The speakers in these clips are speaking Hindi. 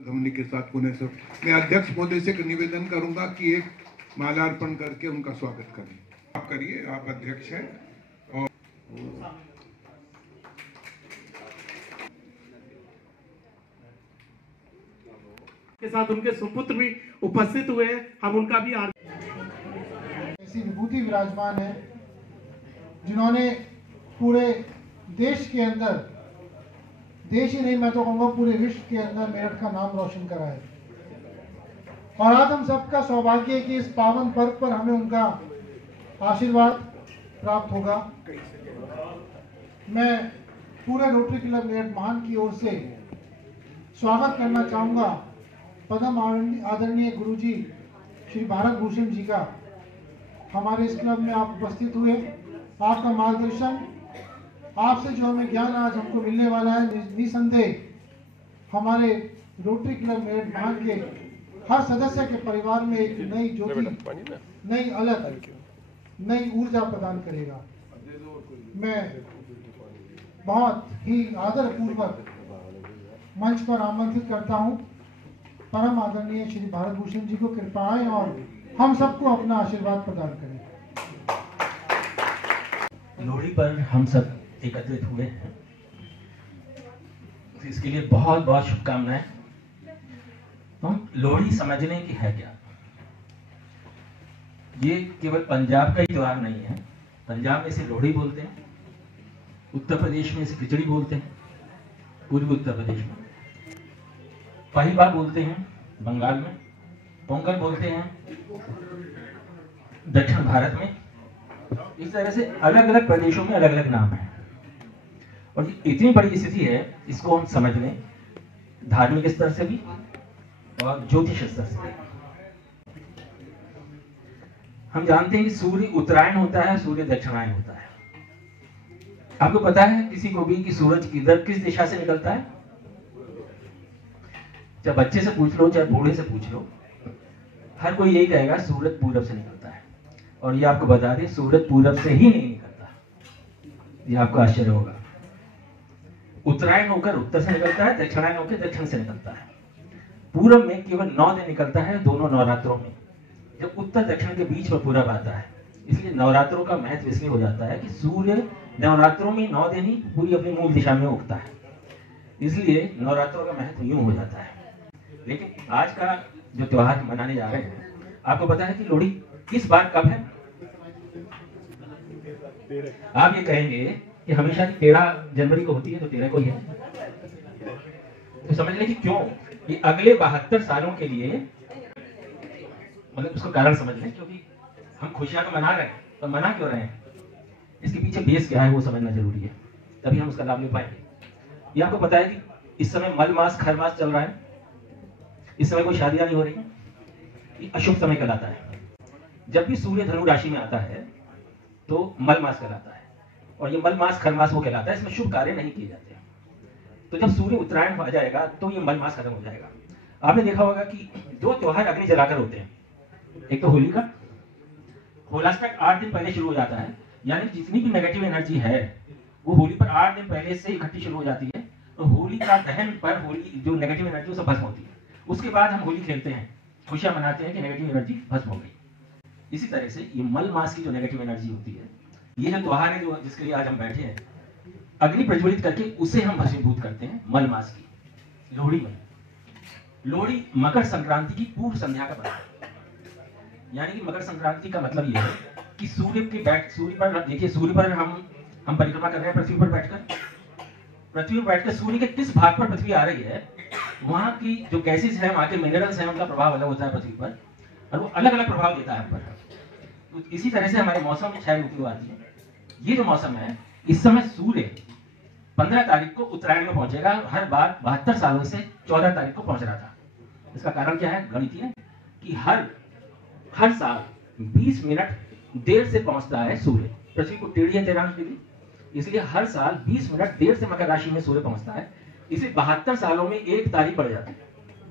धमनी के साथ पुणे से मैं अध्यक्ष महोदय से निवेदन करूंगा कि एक माल्यार्पण करके उनका स्वागत करें। आप करिए, आप अध्यक्ष हैं। और के साथ उनके सुपुत्र भी उपस्थित हुए हैं। हम उनका भी ऐसी विभूति विराजमान है जिन्होंने पूरे देश के अंदर, देश ही नहीं मैं तो कहूँगा पूरे विश्व के अंदर मेरठ का नाम रोशन करा है। और आज हम सबका सौभाग्य है कि इस पावन पर्व पर हमें उनका आशीर्वाद प्राप्त होगा। मैं पूरे रोटरी क्लब मेरठ महान की ओर से स्वागत करना चाहूँगा परम आदरणीय गुरुजी श्री भारत भूषण जी का। हमारे इस क्लब में आप उपस्थित हुए, आपका मार्गदर्शन, आपसे जो हमें ज्ञान आज हमको मिलने वाला है, निसंदेह हमारे रोटरी क्लब मेरठ महान के हर सदस्य के परिवार में एक नई ज्योति, नई अलग, नई ऊर्जा प्रदान करेगा। मैं बहुत ही आदरपूर्वक मंच पर आमंत्रित करता हूं परम आदरणीय श्री भारत भूषण जी को कृपाएं और हम सबको अपना आशीर्वाद प्रदान करें। लोहड़ी पर हम सब एकत्रित हुए हैं, तो इसके लिए बहुत बहुत शुभकामनाएं। हम लोहड़ी समझने की है क्या, ये केवल पंजाब का ही त्योहार नहीं है। पंजाब में इसे लोहड़ी बोलते हैं, उत्तर प्रदेश में इसे खिचड़ी बोलते हैं, पूर्वी उत्तर प्रदेश में पहिबा बोलते हैं, बंगाल में पोंगल बोलते हैं, दक्षिण भारत में। इस तरह से अलग अलग प्रदेशों में अलग अलग नाम है। और ये इतनी बड़ी स्थिति है, इसको हम समझ लें धार्मिक स्तर से भी और ज्योतिष स्तर से भी। हम जानते हैं कि सूर्य उत्तरायण होता है, सूर्य दक्षिणायन होता है। आपको पता है किसी को भी कि सूरज किस दिशा से निकलता है? चाहे बच्चे से पूछ लो, चाहे बूढ़े से पूछ लो, हर कोई यही कहेगा सूरज पूरब से निकलता है। और ये आपको बता दें, सूरज पूरब से ही नहीं निकलता। ये आपको आश्चर्य होगा। उत्तरायण होकर उत्तर से निकलता है, दक्षिणायन होकर दक्षिण से निकलता है। पूरब में केवल 9 दिन निकलता है, दोनों नवरात्रों में, जब उत्तर दक्षिण के बीच में पूरब आता है। इसलिए नवरात्रों का महत्व इसलिए हो जाता है कि सूर्य नवरात्रों में 9 दिन ही पूरी अपनी मूल दिशा में उगता है। इसलिए नवरात्रों का महत्व यूं हो जाता है। लेकिन आज का जो त्योहार मनाने जा रहे हैं, आपको पता है कि लोहड़ी इस बार कब है? आप ये कहेंगे कि हमेशा 13 जनवरी को होती है, तो 13 को ही है। तो समझ लें कि क्यों, कि अगले 72 सालों के लिए, मतलब उसको कारण समझ लें, क्योंकि हम खुशियां तो मना रहे हैं, तो मना क्यों रहे हैं, इसके पीछे बेस क्या है वो समझना जरूरी है, तभी हम उसका लाभ ले पाएंगे। ये आपको पता है कि इस समय मल मास खर मास चल रहा है, इस समय कोई शादियां नहीं हो रही है, ये अशुभ समय कहलाता है। जब भी सूर्य धनु राशि में आता है तो मल मास कहलाता है, और ये मल मास खर मास वो कहलाता है, इसमें शुभ कार्य नहीं किए जाते। तो जब सूर्य उत्तरायण हो जाएगा तो ये मल मास खत्म हो जाएगा। आपने देखा होगा कि 2 त्योहार अग्नि जलाकर होते हैं। एक तो होली का, होलाष्टक 8 दिन पहले शुरू हो जाता है, यानी जितनी भी नेगेटिव एनर्जी है वो होली पर 8 दिन पहले से इकट्ठी शुरू हो जाती है। तो होली का दहन पर होली जो नेगेटिव एनर्जी सब भस्म होती है। उसके बाद हम होली खेलते हैं, खुशियां मनाते हैं कि नेगेटिव एनर्जी भस्म हो गई। इसी तरह से ये मल मास की जो नेगेटिव एनर्जी होती है, ये जो त्योहार है जो जिसके लिए आज हम बैठे हैं, अग्नि प्रज्वलित करके उसे हम भस्मीभूत करते हैं मल मास की लोहड़ी में। लोहड़ी मकर संक्रांति की पूर्व संध्या का पर्व है। यानी कि मकर संक्रांति का मतलब यह है कि सूर्य पर देखिए, सूर्य पर हम परिक्रमा कर रहे हैं पृथ्वी पर बैठकर सूर्य के किस भाग पर पृथ्वी आ रही है, वहां की जो गैसेस है, वहां के मिनरल्स हैं, उनका प्रभाव अलग होता है पृथ्वी पर, और वो अलग अलग प्रभाव देता है हम पर। तो इसी तरह से हमारे मौसम में 6 ऋतु आती है। ये जो मौसम है, इस समय सूर्य 15 तारीख को उत्तरायण में पहुंचेगा। हर बार 72 सालों से 14 तारीख को पहुंच रहा था। इसका कारण क्या है? गणितीय, कि हर साल 20 मिनट देर से पहुंचता है सूर्य। पृथ्वी को टेढ़ी है 13 डिग्री, इसलिए हर साल 20 मिनट देर से मकर राशि में सूर्य पहुंचता है। इसे 72 सालों में 1 तारीख बढ़ जाती है।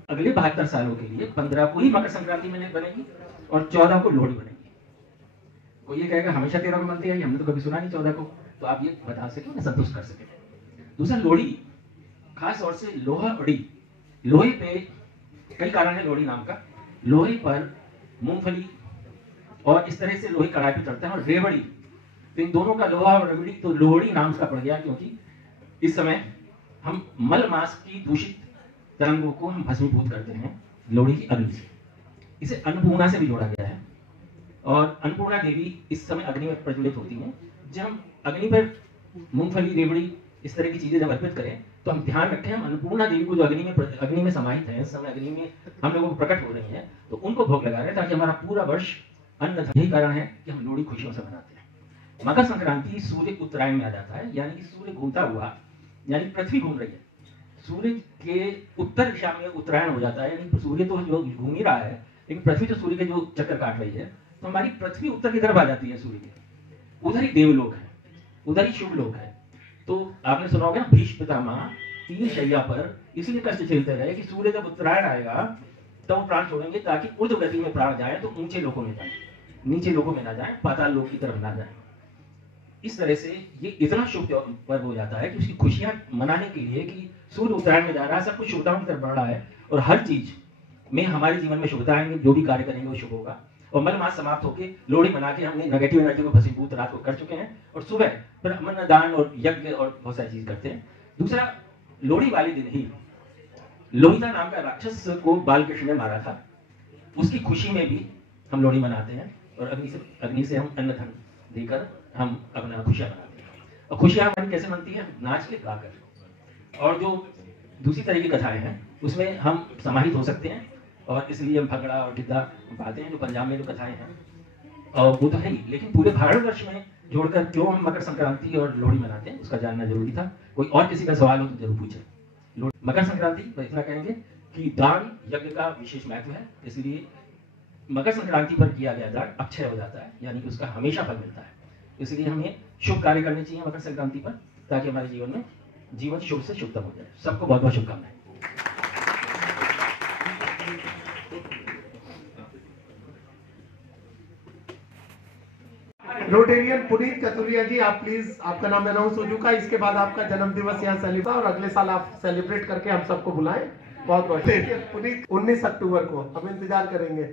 अगले 72 सालों के लिए 15 को ही मकर संक्रांति में बनेगी और 14 को लोहड़ी बनेगी। कोई ये कहेगा हमेशा 13 को बनती है, हमने तो कभी सुना नहीं 14 को। तो आप ये बता सके ना, संतुष्ट कर सके। दूसरा, लोहड़ी खास तौर से लोहा उड़ी, लोहे पे कई कारण है लोहड़ी नाम का। लोहड़ी पर मूंगफली और इस तरह से लोहे कढ़ाई पे चढ़ता है, और रेवड़ी, तो इन दोनों का लोहा और रेवड़ी तो लोहड़ी नाम का पड़ गया, क्योंकि इस समय हम मल मास की दूषित तरंगों को हम भस्मीभूत करते हैं लोहड़ी की अग्नि से। इसे अन्नपूर्णा से भी जोड़ा गया है, और अन्नपूर्णा देवी इस समय अग्नि में प्रज्वलित होती हैं। जब हम अग्नि पर मूंगफली, रेवड़ी इस तरह की चीजें जब अर्पित करें, तो हम ध्यान रखें हम अन्नपूर्णा देवी को जो अग्नि में समाहित है, इस समय अग्नि में हम लोगों को प्रकट हो रही है, तो उनको भोग लगा रहे हैं, ताकि हमारा पूरा वर्ष अन्न। यही कारण है कि हम लोहड़ी खुशियों से मनाते हैं। मकर संक्रांति सूर्य उत्तरायण में आ जाता है, यानी कि सूर्य घूमता हुआ, यानी पृथ्वी घूम रही है, सूर्य के उत्तर दिशा में उत्तरायण हो जाता है, यानी सूर्य तो जो घूम ही रहा है, लेकिन पृथ्वी तो सूर्य के जो चक्कर काट रही है, तो हमारी पृथ्वी उत्तर की तरफ आ जाती है सूर्य के। उधर ही देवलोक है, उधर ही शुभ लोक है। तो आपने सुना होगा ना, भीष्म पितामह तीन शैया पर इसलिए कष्ट झेलते रहे कि सूर्य जब उत्तरायण आएगा तब वो प्राण छोड़ेंगे, ताकि ऊर्ध्व गति में प्राण जाए तो ऊंचे लोकों में जाए, नीचे लोकों में ना जाए, पाताल लोक की तरफ ना जाए। इस तरह से ये इतना शुभ पर्व हो जाता है कि उसकी खुशियां मनाने के लिए कि सूर्य उत्तरायण में जा रहा है, सब कुछ शुभताओं की तरफ बढ़ रहा है, और हर चीज में हमारे जीवन में शुभता आएंगे, जो भी कार्य करेंगे वो शुभ होगा। और मल मास समाप्त होकर लोहड़ी मना के हमने नेगेटिव एनर्जी को भस्मीभूत रात को कर चुके हैं, और सुबह फिर अमन दान और यज्ञ और बहुत सारी चीज करते हैं। दूसरा, लोहड़ी वाले दिन ही लोहिता नाम का राक्षस को बालकृष्ण ने मारा था, उसकी खुशी में भी हम लोहड़ी मनाते हैं, और अग्नि से हम अन्न धन देकर हम अपना खुशियां मनाते हैं। और खुशियां हमारी कैसे मनती है? नाच के गाकर। और जो दूसरी तरह की कथाएं हैं उसमें हम समाहित हो सकते हैं, और इसलिए हम भगड़ा और गिद्धा पाते हैं, जो पंजाब में जो कथाएं हैं, और वो तो है ही, लेकिन पूरे भारतवर्ष में जोड़कर क्यों हम मकर संक्रांति और लोहड़ी मनाते हैं उसका जानना जरूरी था। कोई और किसी का सवाल हो तो जरूर पूछे। मकर संक्रांति पर इतना कहेंगे कि दान यज्ञ का विशेष महत्व है, इसलिए मकर संक्रांति पर किया गया दान अक्षय हो जाता है, यानी कि उसका हमेशा फल मिलता है। इसलिए हमें शुभ कार्य करने चाहिए मकर संक्रांति पर, ताकि हमारे जीवन में जीवन शुभ से शुभतम हो जाए। सबको बहुत बहुत शुभकामनाएं। रोटेरियन पुनीत कतुरिया जी, आप प्लीज, आपका नाम अनाउंस हो चुका है, इसके बाद आपका जन्म दिवस यहाँ सेलिब्रेट, और अगले साल आप सेलिब्रेट करके हम सबको बुलाएं। बहुत बहुत पुनीत 19 अक्टूबर को हम इंतजार करेंगे।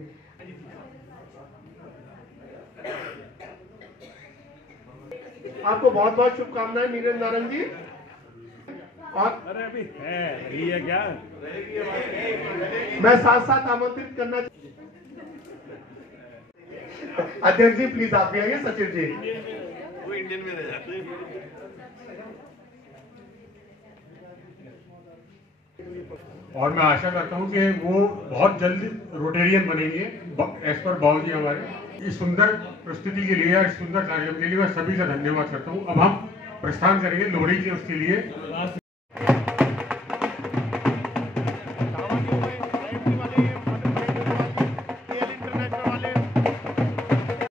आपको बहुत बहुत शुभकामनाएं नीरज नारंग जी। और अरे अभी है क्या, मैं साथ साथ आमंत्रित करना, अध्यक्ष जी प्लीज आप भी आइए, सचिव जी। वो इंडियन में रह जाते हैं। और मैं आशा करता हूं कि वो बहुत जल्द रोटेरियन बनेंगे एज पर बाबूजी हमारे। इस सुंदर प्रस्तुति के लिए, इस सुंदर कार्यक्रम के लिए मैं सभी का धन्यवाद करता हूं। अब हम प्रस्थान करेंगे लोहड़ी के उसके लिए।